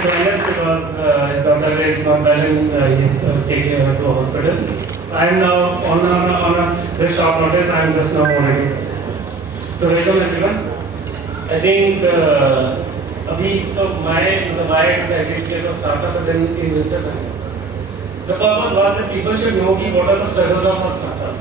couldn't join us because his daughter is not well and he's taking her to a hospital. And on a just short notice, I am just now already. So welcome everyone. I think so why I decided to get a startup and then investor bank. The purpose was that people should know what are the struggles of a startup.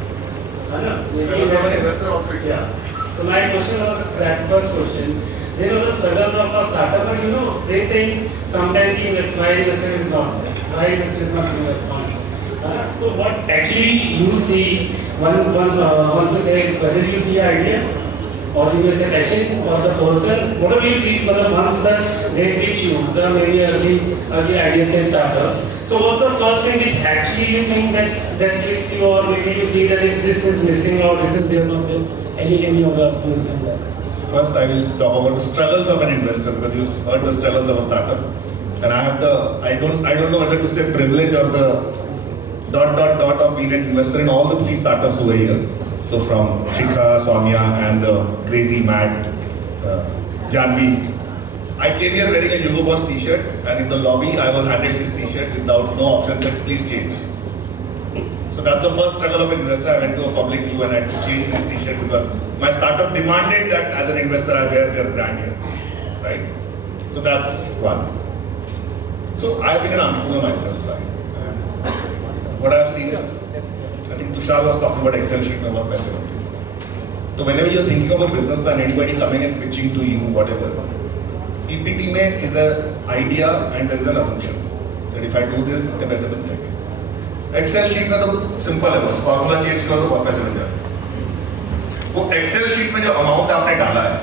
Investor also. Yeah. So my question was that first question. They know the struggles of a startup, but they think sometimes why investor is not there, why investor is not giving response. So what actually you see, once you say whether you see idea or you may say passion or the person, whatever you see, but once they pitch you, maybe early idea say startup. So what's the first thing which actually you think that clicks you, or maybe you see that if this is missing or this is there, not there, any other points on that? First, I will talk about the struggles of an investor, because you heard the struggles of a startup, and I don't know whether to say privilege or the dot of being an investor in all the three startups over here. So from Shikha, Sonia, and Crazy Mad, Janvi. I came here wearing a Hugo Boss t-shirt, and in the lobby I was handed this t-shirt without no option, said please change. So that's the first struggle of an investor. I went to a public view and I had to change this t-shirt because my startup demanded that as an investor I wear their brand here, right? So that's one. So I've been an entrepreneur myself, Sahil. And what I've seen is, I think Tushar was talking about Excel sheet and what paise hote. So whenever you're thinking of a business plan, anybody coming and pitching to you, whatever, PPT mein is an idea and there is an assumption that if I do this, then paise ban jayenge. Excel sheet में तो simple है, बस formula change करो तो बहुत पैसे बन जाते हैं। वो एक्सेल शीट में जो अमाउंट आपने डाला है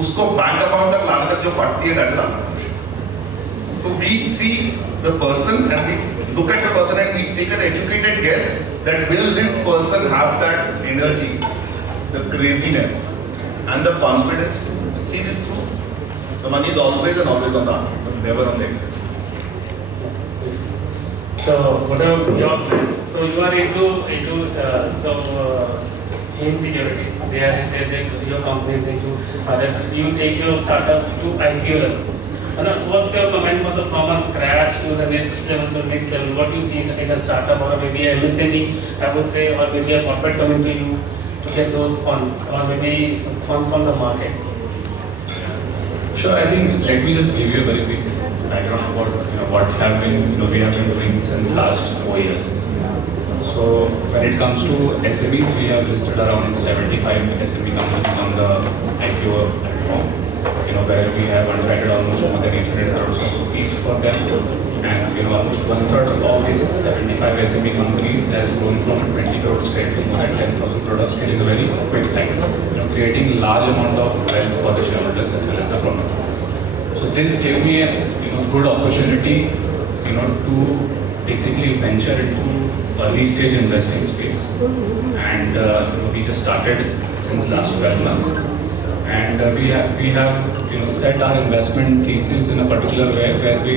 उसको बैंक अकाउंट तक लाने तक जो फटती है, दैट इज आवर। तो we see the person and we look at the person and we take an educated guess that will this person have that energy, the craziness and the confidence to see this through. The money is always and always on the art, never on the Excel. So what are your plans? So you are into insecurities. Your company is into that you take your startups to IPO level. And so what's your comment for the from a scratch to the next level to the next level? What you see in a startup or maybe a MSME, I would say, or maybe a corporate coming to you to get those funds, or maybe funds from the market? Sure, I think let me just give you a very quick background about what we have been doing since last 4 years. So when it comes to SMEs, we have listed around 75 SME companies on the IPO platform. Where we have underwritten almost more than 800 crores of rupees for them, and almost 1/3 of all these 75 SME companies has grown from 20 crores straight to more than 10,000 crores of scale in a very quick time. Creating large amount of wealth for the shareholders as well as the promoter. So this gave me a good opportunity, to basically venture into early stage investing space, and we just started since last 12 months, and we have set our investment thesis in a particular way where we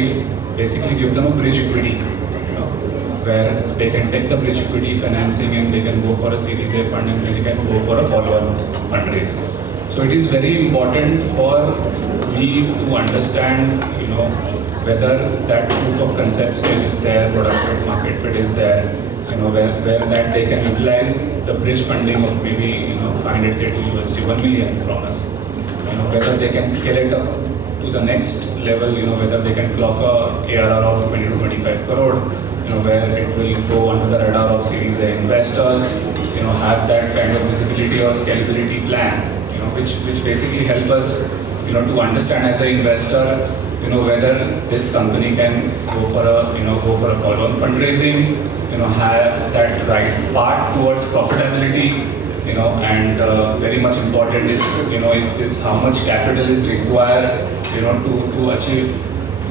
basically give them a bridge equity, where they can take the bridge equity financing and they can go for a Series A fund and they can go for a follow-on fundraise. So it is very important for me to understand, whether that proof of concept stage is there, product fit, market fit is there, where that they can utilize the bridge funding of maybe $500K to $1 million from us. Whether they can scale it up to the next level, whether they can clock a ARR of 20 to 25 crore, where it will go under the radar of Series A investors, have that kind of visibility or scalability plan, which basically help us, to understand as an investor, whether this company can go for a follow-on fundraising, have that right path towards profitability, and very much important is how much capital is required, to achieve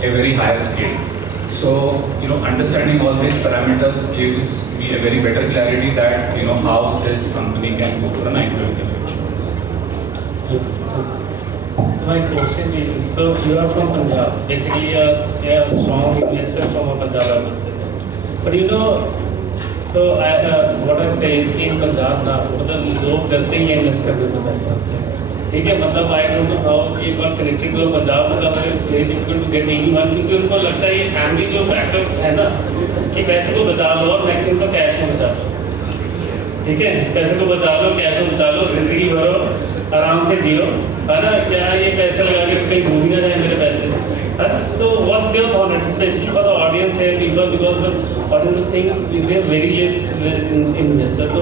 a very higher scale. So, understanding all these parameters gives me a very better clarity that, how this company can go for an IPO in the future. So my question to you, so you are from Punjab, basically a strong investor from a Punjab, I would say that. But so what I say is in Punjab now, लोग डरते ही invest करने से पहले, ठीक है, मतलब I don't know how you got connected to Punjab, मतलब very difficult to get anyone, क्योंकि उनको लगता है ये फैमिली जो बैकअप है ना कि पैसे को बचा लो और मैक्सिमम तो कैश में बचा लो, ठीक है, पैसे को बचा लो, कैश में बचा लो, जिंदगी भरो, आराम से जियो, है ना, क्या ये पैसे लगा के कहीं भूल ना जाए मेरे पैसे, है ना. So what's your thought, especially for the audience here, people, because the audience will think they are very less investor. So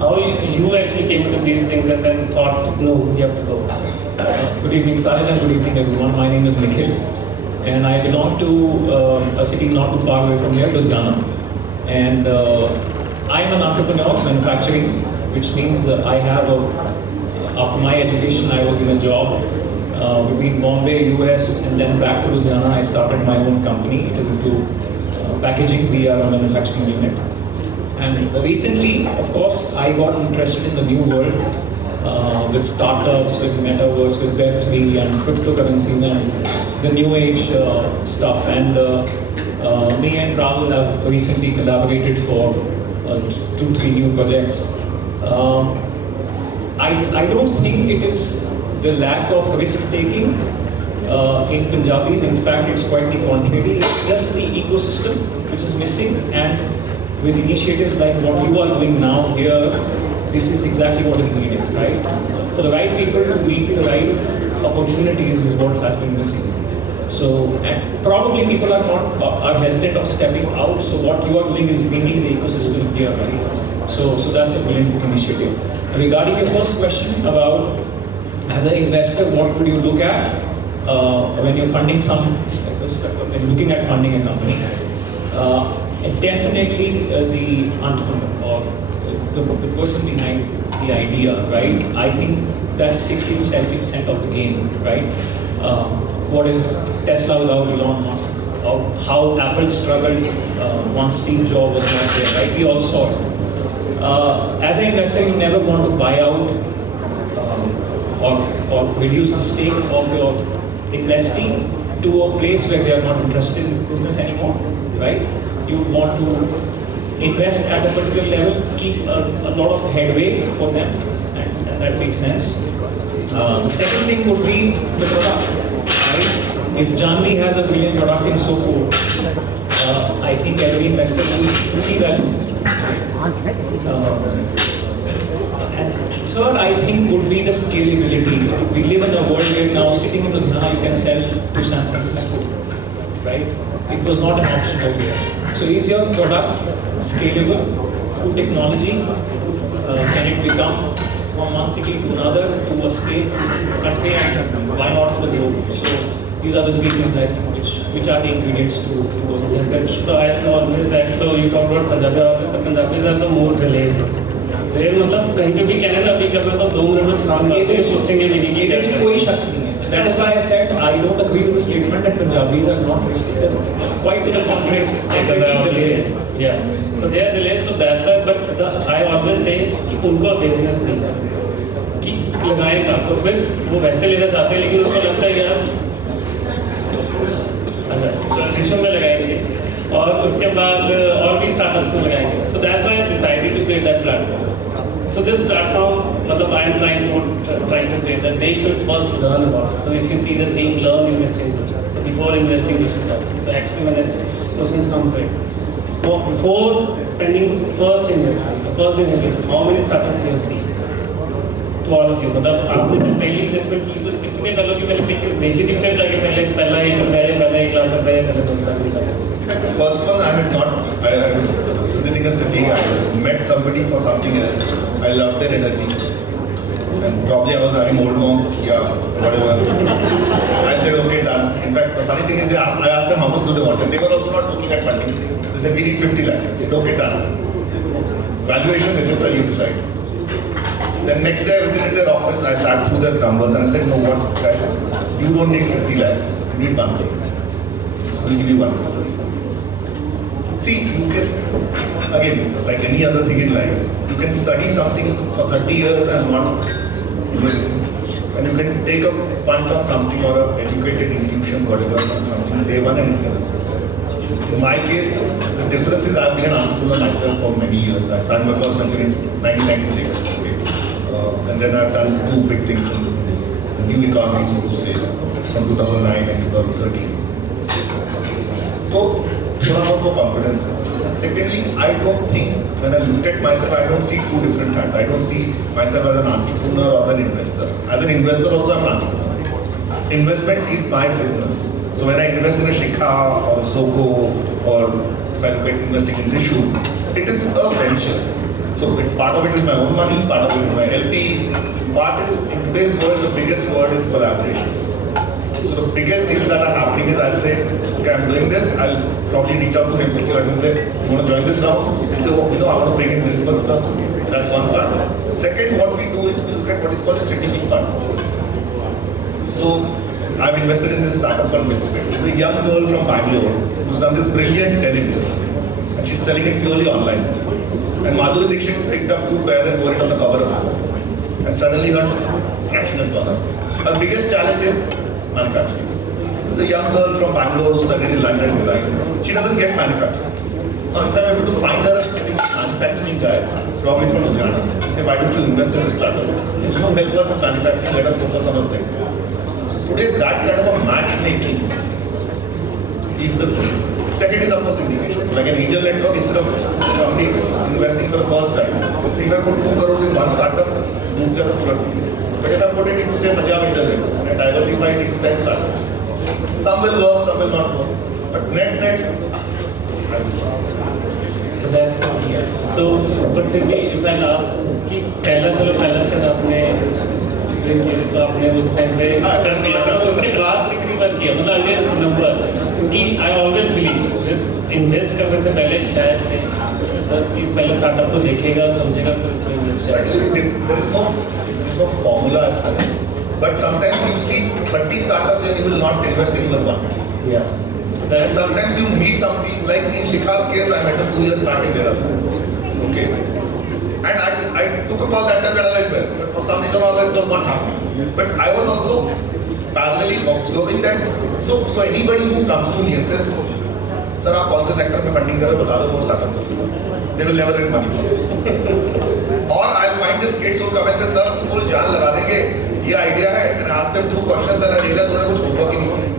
how you actually came to these things and then thought, no, we have to go. Good evening, Sahil, and good evening, everyone. My name is Nikkhil, and I belong to a city not too far away from here, Ludhiana. And I am an entrepreneur of manufacturing, which means I have after my education, I was in a job between Bombay, US, and then back to Ludhiana. I started my own company. It is into packaging. We are a manufacturing unit. And recently, of course, I got interested in the new world with startups, with metaverse, with Web3 and cryptocurrencies and the new age stuff. And me and Rahul have recently collaborated for 2-3 new projects. I don't think it is the lack of risk taking in Punjabis. In fact, it's quite the contrary. It's just the ecosystem which is missing, and with initiatives like what you are doing now here, this is exactly what is needed, right? For the right people to meet the right opportunities is what has been missing. So, and probably people are hesitant of stepping out. So what you are doing is bringing the ecosystem here, right? So that's a brilliant initiative. Regarding your first question about, as an investor, what would you look at when you're funding when looking at funding a company? Definitely the entrepreneur or the person behind the idea, right? I think that's 60 to 70% of the game, right? What is Tesla without Elon Musk? Or how Apple struggled once Steve Jobs was not there, right? We all saw it. As an investor, you never want to buy out or reduce the stake of your investee to a place where they are not interested in business anymore, right? You want to invest at a particular level, keep a lot of headway for them, and that makes sense. The second thing would be the product, right? If Janvi has a brilliant product in Soko, I think every investor will see value. And third, I think, would be the scalability. We live in a world where now sitting in Ludhiana, you can sell to San Francisco, right? It was not an option earlier. So is your product scalable through technology? Can it become from one city to another, to a state, to a country, and why not to the globe? So these are the three things I think which are the ingredients to go to this. So I always said, so you talk about Punjabi, always Punjabis are the most delayed. देर मतलब कहीं पे भी कहने ना अभी करना तो 2 minute में छलांग मारते हैं, सोचेंगे भी नहीं कि ये कोई शक नहीं है. That is why I said I don't agree with the statement that Punjabis are not risky. That's quite to the contrary. Yeah. So they are delayed. So that's why. But I always say कि उनको awareness नहीं है कि लगाएगा तो बस वो वैसे लेना चाहते हैं, लेकिन उनको लगता है यार अच्छा रिश्वत में लगाएंगे और उसके बाद और भी स्टार्टअप्स में लगाएंगे. So that's why I decided to create that platform. So this platform, I am trying to create that they should first learn about it. So if you see the thing, learn investing. So before investing, you should learn. So actually, when questions come to it, before spending first investment, how many startups you have seen? To all of you, आपने जब पहली investment की तो कितने dollar की मैंने pictures देखी थी, फिर जाके पहला 1 रुपया, पहला 1 लाख रुपया, पहले 10 लाख निकाला. The first one I had not, I was visiting a city, I met somebody for something else. I loved their energy. And probably I was having old mom, yeah, whatever. I said, okay, done. In fact, the funny thing is I asked them how much do they want. And they were also not looking at funding. They said, we need 50 lakhs. I said, okay, done. Valuation, they said, sir, you decide. Then next day I visited their office, I sat through their numbers and I said, no, what, guys, you don't need 50 lakhs. You need 1 crore. So we'll give you 1 crore. See, you can, again, like any other thing in life, you can study something for 30 years and not do anything. And you can take a punt on something or an educated intuition, whatever, on something, day one and it can. In my case, the difference is I've been an entrepreneur myself for many years. I started my first venture in 1996. And then I've done 2 big things in the new economy, so to say. from 2009 and 2013. So, थोड़ा बहुत वो confidence है. And secondly, I don't think, when I look at myself, I don't see two different hats. I don't see myself as an entrepreneur or as an investor. As an investor also, I'm an entrepreneur. Investment is my business. So when I invest in a Shikha or a Soko, or if I look at investing in Rishu, it is a venture. So part of it is my own money, part of it is my LPs. Part is, in today's world, the biggest word is collaboration. So the biggest things that are happening is I'll say, okay, I'm doing this. I'll probably reach out to him security and say, you want to join this round? He'll say, oh, I want to bring in this person. That's one part. Second, what we do is we look at what is called strategic partners. So I've invested in this startup called Misfit. It's a young girl from Bangalore who's done this brilliant denims. And she's selling it purely online. And Madhuri Dixit picked up 2 pairs and wore it on the cover of it. And suddenly her traction has gone up. Her biggest challenge is manufacturing. This is a young girl from Bangalore who studied in London design. She doesn't get manufacturing. Now, if I'm able to find her a manufacturing guy, probably from Ludhiana, say, why don't you invest in this startup? Help her with manufacturing, let her focus on her thing. So today, that kind of a matchmaking is the key. Second is, of course, syndication. So like an angel network, instead of somebody's investing for the first time, if I put 2 crores in one startup, do the other. But if I put it into, say, Punjab angel network, and I diversify it into 10 startups, some will work, some will not work. But net, I will try. So that's the idea. So, but फिर भी if I ask कि पहला शायद आपने drink किया तो आपने उस टाइम पे कर दिया तो उसके बाद कितनी बार किया मतलब अगेन नंबर क्योंकि I always believe risk invest करने से पहले शायद से 10-20 पहले स्टार्टअप को देखेगा समझेगा फिर उसमें इन्वेस्ट करेगा. There is no formula as such. But sometimes you see 30 startups and you will not invest in even one. Yeah. And sometimes you meet somebody, like in Shikha's case, I met him 2 years back in Dehradun. Okay. And I took a call that time that I'll invest, but for some reason or other it was not happening. But I was also parallelly observing that. So anybody who comes to me and says, "Sir, आप कौन से sector में funding कर रहे हो बता दो वो startup करूँगा." They will never raise money for this. Or I'll find this kids who come and say, "Sir, full जान लगा देंगे, ये idea है." And I ask them 2 questions and I realize उन्होंने कुछ homework ही नहीं किया.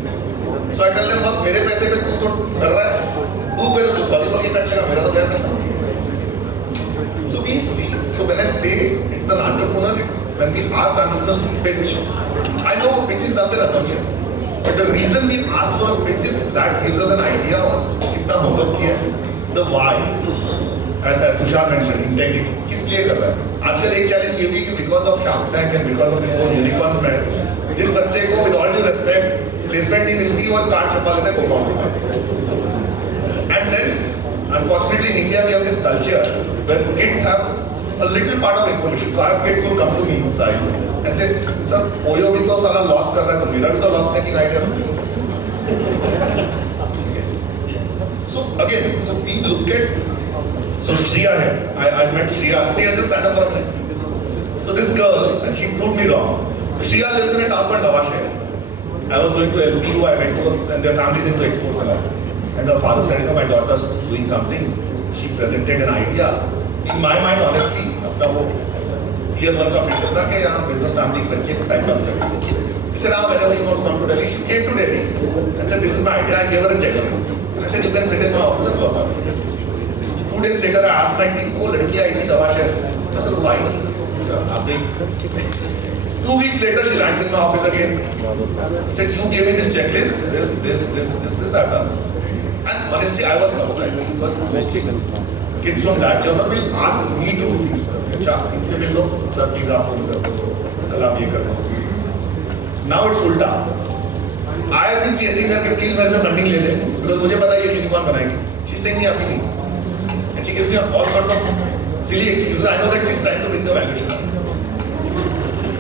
So I tell them, बस मेरे पैसे पे तू तो डर रहा है, तू कोई तो सॉरी बोल के कट लेगा, मेरा तो गया पैसा. So we see, so when I say it's an entrepreneur, when we ask entrepreneurs to pitch, I know pitch is just an assumption. But the reason we ask for a pitch is that gives us an idea on कितना homework किया है, the why. As Tushar mentioned, integrity, किस लिए कर रहा है? आजकल एक challenge ये भी है कि because of Shark Tank and because of this whole unicorn mess, इस बच्चे को with all due respect placement नहीं मिलती और कार्ड छपा लेता है को form. And then, unfortunately, in India we have this culture where kids have a little part of information. So I have kids who come to me Sahil, and say, "Sir, Oyo भी तो साला loss कर रहा है तो मेरा भी तो loss making idea." So again, so we look at, so Shriya here. I met Shriya. Shriya just stand up for a minute. So this girl, and she proved me wrong. So Shriya lives in a town called Navashehar. I was going to LPU, I went to her, and their family is into exports and all. And her father said, my daughter's doing something. She presented an idea. In my mind, honestly, अपना वो tier 1 का filter था कि यहाँ business family के बच्चे time pass करेंगे. She said, whenever you want to come to Delhi, she came to Delhi and said, this is my idea. I gave her a checklist. And I said, you can sit in my office and work on it. 2 days later, I asked my team, वो लड़की आई थी Navashehar से. I said, why नहीं? आप नहीं. 2 weeks later, she lands in my office again. Said, you gave me this checklist, this, I've done this. And honestly, I was surprised because mostly kids from that genre will ask me to do things for them. अच्छा, इनसे मिल लो, sir, please आप phone करो, कल आप ये करो. Now it's ulta. I have been chasing her कि please मेरे से funding ले ले, because मुझे पता है ये unicorn बनाएगी. She's saying नहीं आपकी नहीं. And she gives me all sorts of silly excuses. I know that she's trying to bring the valuation up.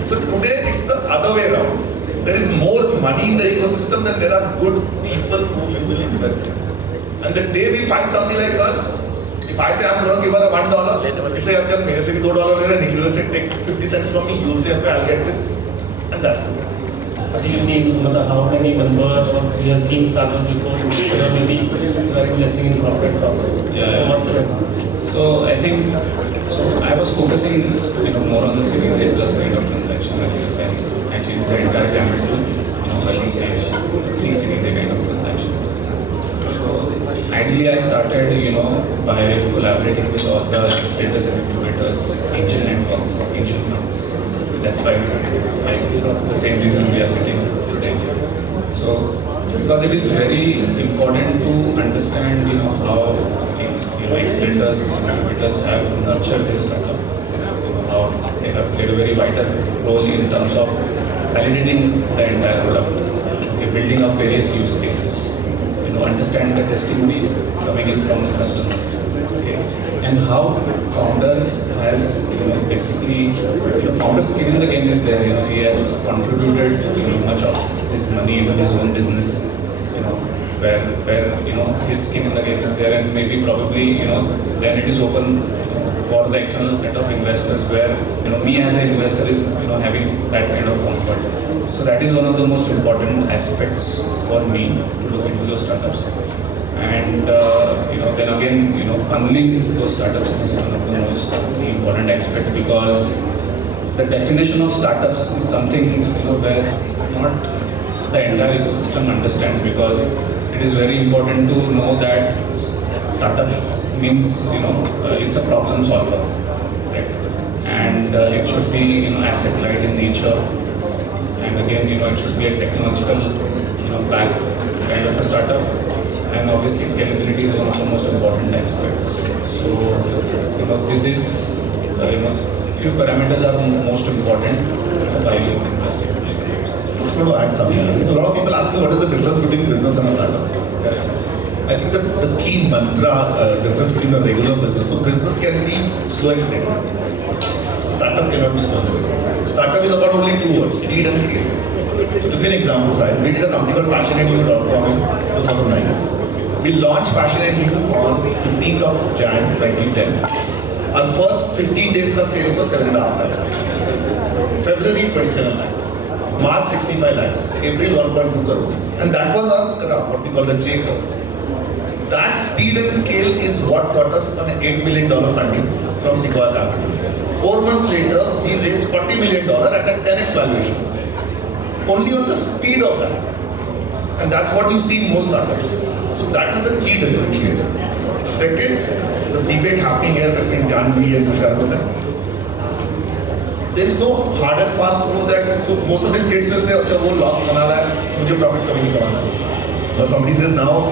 So today it's the other way around. There is more money in the ecosystem than there are good people who will invest in. And the day we find something like her, if I say I'm going to give her a $1, it's say, "Achha, मेरे से भी $2 ले रहा है, Nikkhil will say take 50 cents from me, you'll say, okay, I'll get this," and that's the way. But you see, how many members or you have seen startups before, maybe you are investing in corporates also. Yeah. So what's it? So I think, so I was focusing, more on the Series A plus kind of transaction and actually the entire capital, early stage, pre-series A kind of transactions. So ideally I started, by collaborating with all the accelerators and incubators, angel networks, angel funds. That's why, the same reason we are sitting today. So, because it is very important to understand, how, accelerators and incubators have nurtured this startup, how they have played a very vital role in terms of validating the entire product, building up various use cases, understand the testimony coming in from the customers, and how founder has, basically, founder skin in the game is there. He has contributed, much of his money into his own business, where his skin in the game is there, and maybe probably, then it is open for the external set of investors, where me as an investor is having that kind of comfort. So that is one of the most important aspects for me to look into those startups. And then again, funneling those startups is one of the most important aspects, because the definition of startups is something where not the entire ecosystem understands, because it is very important to know that startup means it's a problem solver, right? And it should be asset light in nature, and again it should be a technological back kind of a startup. And obviously scalability is one of the most important aspects. So, this, few parameters are most important while investing. I just want to add something. A lot of people ask me what is the difference between business and a startup. Correct. I think that the key mantra difference between a regular business. So business can be slow and steady. Startup cannot be slow and steady. Startup is about only two words: speed and scale. So to give an example, Sahil, we did a company called fashionandYou.com in 2009. We launched Fashion and You on 15th of Jan 2010. Our first 15 days ka sales was 7.5 lakhs. February 27 lakhs. March 65 lakhs. April 1.2 crore. And that was our curve, what we call the J curve. That speed and scale is what got us an $8 million funding from Sequoia Capital. 4 months later, we raised $40 million at a 10x valuation. Only on the speed of that. And that's what you see in most startups. So that is the key differentiator. Second, the debate happening here between Janvi and Tushar. There is no hard and fast rule that, so most of these kids will say, "Acha, wo loss bana raha hai, mujhe profit kabhi nahi kamana hai." Or somebody says, "Now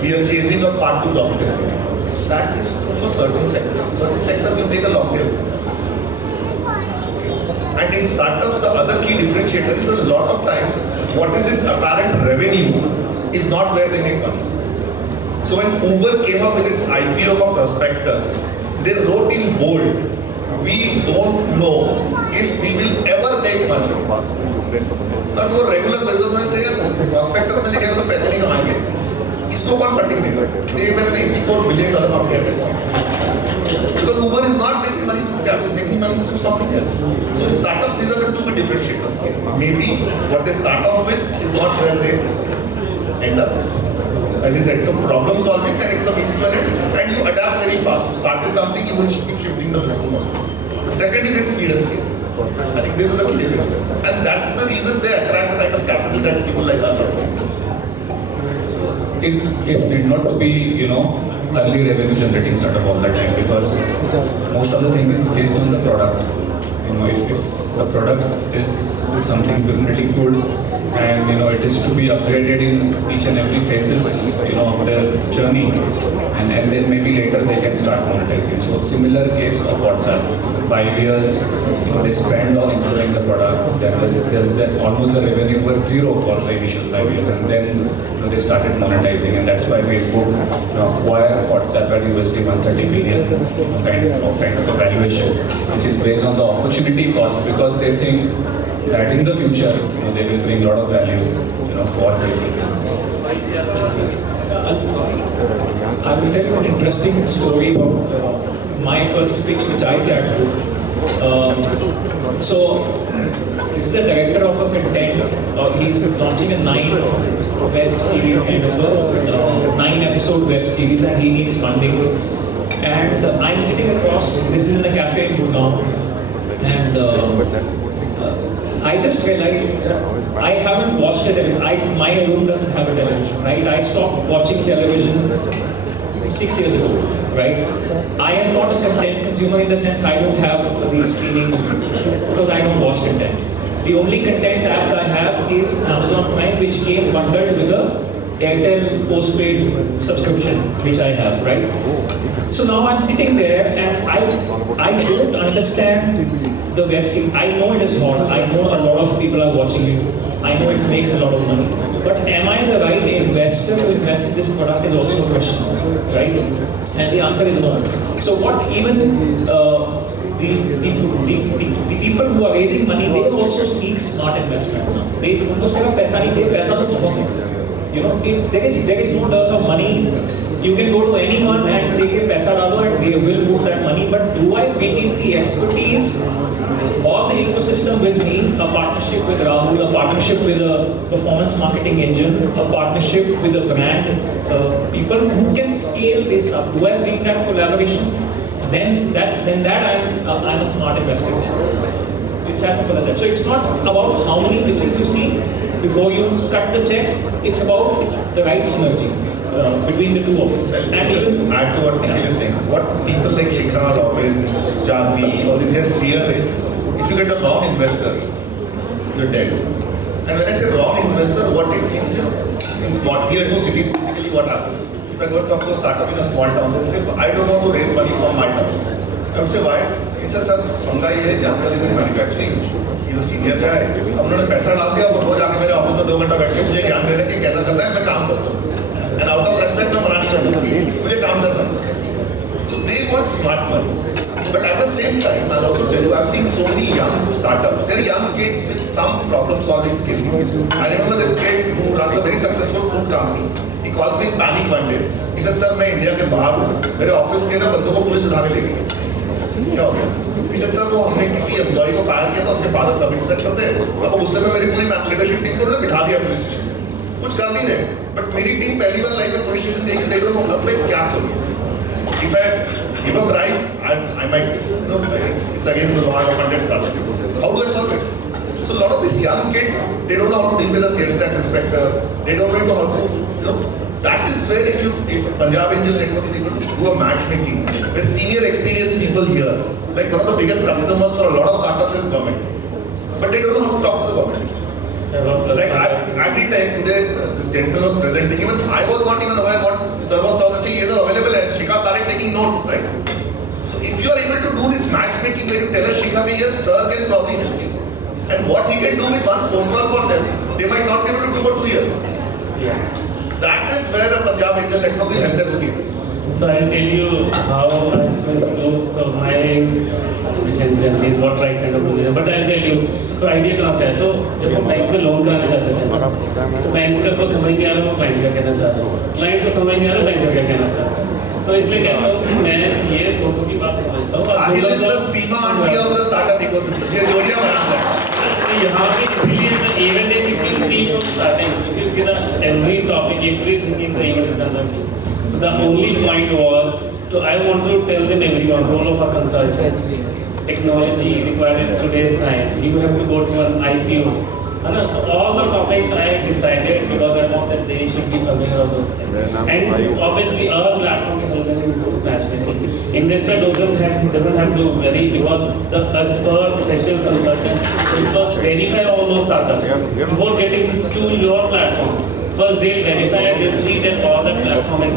we are chasing a path to profitability." That is true for certain sectors. Certain sectors you take a long tail. And in startups, the other key differentiator is a lot of times what is its apparent revenue is not where they make money. So when Uber came up with its IPO of prospectus, they wrote in bold, "We don't know if we will ever make money." Now to a regular businessman say, prospectus में लिखे तो पैसे नहीं कमाएंगे, इसको कौन funding देगा? They were an $84 billion company at that time. Because Uber is not making money through cabs, it's making money through something else. So in startups, these are the two differentiators. Maybe what they start off with is not where they end up. As I said, it's a problem solving and it's a means to an end, and you adapt very fast. You start with something, you will keep shifting the business model. Second is its speed and scale. I think this is the key difference. And that's the reason they attract the kind of capital that people like us are doing. It need not to be, early revenue generating startup all the time, because most of the thing is based on the product. If the product is something pretty good, and it is to be upgraded in each and every phases of their journey, and then maybe later they can start monetizing. So similar case of WhatsApp, 5 years they spent on improving the product. There was almost the revenue was zero for the initial 5 years, and then they started monetizing, and that's why Facebook acquired WhatsApp at $130 billion kind of a valuation, which is based on the opportunity cost, because they think that in the future they will bring a lot of value for Facebook business. I will tell you an interesting story about my first pitch which I sat through. So this is a director of a content. He's launching a 9 web series kind of a 9-episode web series, and he needs funding. And I'm sitting across. This is in a cafe in Gurgaon, and I just realized I haven't watched a television. My room doesn't have a television, right? I stopped watching television 6 years ago, right? I am not a content consumer in the sense I don't have the streaming because I don't watch content. The only content app I have is Amazon Prime, which came bundled with a Airtel postpaid subscription, which I have, right? So now I'm sitting there and I don't understand the web series. I know it is hot. I know a lot of people are watching it. I know it makes a lot of money. But am I the right investor to invest in this product is also a question, right? And the answer is no. So what even the people who are raising money, they also seek smart investment. They उनको सिर्फ पैसा नहीं चाहिए, पैसा तो बहुत है. You know, there is no dearth of money. You can go to anyone and say कि पैसा डालो and they will put that money. But do I bring in the expertise or the ecosystem with me? A partnership with Rahul, a partnership with a performance marketing engine, a partnership with a brand, people who can scale this up. Do I bring that collaboration? Then I'm a smart investor. It's as simple as that. So it's not about how many pitches you see before you cut the check. It's about the right synergy between the two of you. And just add to what Nikkhil is saying. What people like Shikha, Robin, Janvi, all these guys clear is, if you get the wrong investor, you're dead. And when I say wrong investor, what it means is, in small tier 2 cities, typically what happens? If I go to talk to a startup in a small town, they'll say, I don't want to raise money from my town. I would say, why? It's a sir, Pangai is in manufacturing. He's a senior guy. अब उन्होंने पैसा डाल दिया, वो रोज आके मेरे office में 2 घंटा बैठ के मुझे ज्ञान दे रहे हैं कि कैसा करना है, मैं काम करता हूँ. And out of respect, मैं मना नहीं कर सकती, मुझे काम करना है. So they want smart money. But at the same time, I'll also tell you, I've seen so many young startups. They're young kids with some problem-solving skills. I remember this kid who runs a very successful food company. He calls me panic one day. He said, "Sir, मैं India के बाहर हूँ. मेरे office के ना बंदों को police उठा के ले गई." क्या हो गया? He said, "Sir, वो हमने किसी एम्प्लॉय को फायर किया था, उसके फादर सब इंस्पेक्टर थे. अब गुस्से में मेरी पूरी लीडरशिप टीम को उन्होंने बिठा दिया पुलिस स्टेशन में. कुछ कर नहीं रहे. बट मेरी टीम पहली बार लाइफ में पुलिस स्टेशन देखी, they don't know अब मैं क्या करूँ. If I give a bribe, I might, it's against the law of funded startup. How do I solve it? So a lot of these young kids, they don't know how to deal with a sales tax inspector. They don't know how to, that is where if Punjab Angel Network is able to do a matchmaking with senior experienced people here, like one of the biggest customers for a lot of startups is government. But they don't know how to talk to the government. Like every time today, this gentleman was presenting, even I was not even aware what sir was talking. He is available and Shikha started taking notes, right? So if you are able to do this matchmaking where you tell us Shikha, yes, sir can probably help you. And what he can do with one phone call for them, they might not be able to do for 2 years. Yeah. That is where a Punjab Angel Network will help them scale. So I'll tell you how I'm going to do. So my vision generally is what right kind of vision. But I'll tell you. तो idea कहाँ से है? तो जब हम bank में loan कराने जाते थे, तो बैंकर को समझ नहीं आ रहा वो क्लाइंट क्या कहना चाह रहा है, क्लाइंट को समझ नहीं आ रहा बैंकर क्या कहना चाह रहा है. तो इसलिए कहता हूँ कि मैं ये दोनों की बात समझता हूँ. Sahil is the Seema auntie of the startup ecosystem. ये जोड़ियाँ बनाता है. यहाँ पे इसीलिए the event is if you see from starting, if you see the every topic, everything in the event is done. So the only point was, so I want to tell them everyone, role of a consultant. Technology required in today's time. You have to go to an IPO. So all the topics I decided because I want that they should be aware of those things. And obviously our platform is always in close matchmaking. Investor doesn't have to worry because the expert professional consultant will first verify all those startups before getting to your platform. First they'll verify, they'll see that all the platform is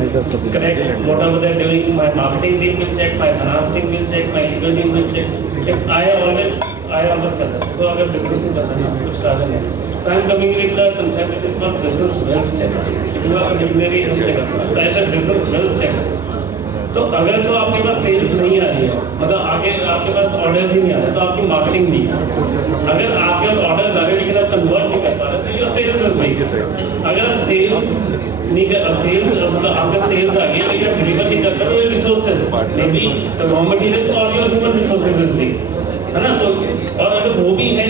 correct, whatever they're doing, my marketing team will check, my finance team will check, my legal team will check. If I always tell them, तो अगर business नहीं चलता है, कुछ कारण है. So I'm coming with the concept which is called business wealth check. You have a dictionary check. So I said business wealth check. तो अगर तो आपके पास सेल्स नहीं आ रही है, मतलब आगे आपके पास ऑर्डर्स ही नहीं आ रहे, तो आपकी मार्केटिंग नहीं है. अगर आपके पास ऑर्डर्स आ रहे हैं लेकिन आप कन्वर्ट नहीं कर पा रहे, तो योर सेल्स इज वीक. अगर आप सेल्स नहीं कर मतलब आपका सेल्स आ गया लेकिन आप डिलीवर नहीं कर पा रहे, your resources maybe the raw material और your human resources is weak, है ना. तो और अगर वो भी है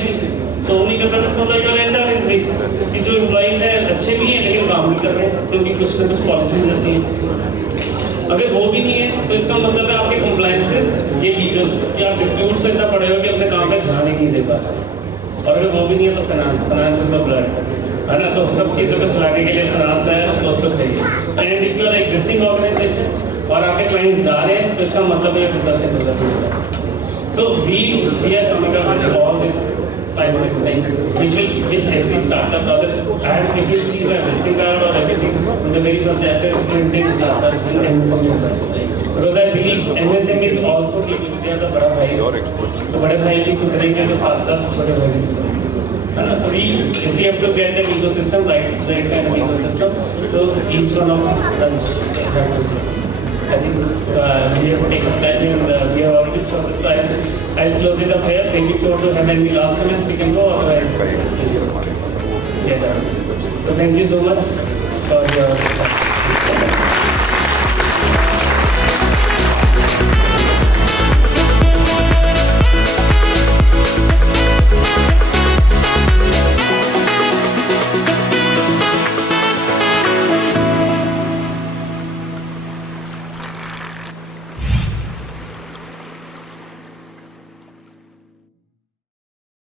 तो नहीं कर पा रहे, इसका मतलब योर एचआर इज वीक. कि जो एम्प्लॉइज हैं अच्छे भी हैं लेकिन काम नहीं कर रहे हैं क्योंकि कुछ ना कुछ पॉलिसीज ऐसी हैं. अगर वो भी नहीं है तो इसका मतलब है आपके कंप्लायंसेस ये लीगल कि आप डिस्प्यूट्स में इतना पड़े हो कि अपने काम पे ध्यान ही नहीं दे पा रहे. और अगर वो भी नहीं है तो फाइनेंस इज द ब्लड, है ना? तो सब चीज़ों को चलाने के लिए फाइनेंस है तो उसको चाहिए। And if you are existing organisation और आपके क्लाइंट्स जा रहे हैं तो इसका मतलब है research and development. So we are coming up with all this 5-6 things which every startup other, and if you see my visiting card or everything, the very first ऐसे sprinting startups and MSME because I believe MSME is also they are the बड़ा भाई, तो बड़े भाई भी सुधरेंगे तो साथ साथ छोटे भाई भी सुधरेंगे, है ना? So if we have to get the ecosystem right kind of ecosystem, so each one of us have to, I think we have to take a plan and we have already shown the side. I'll close it up here. Thank you. If you want to have any last comments, we can go. Otherwise, yeah. So thank you so much for your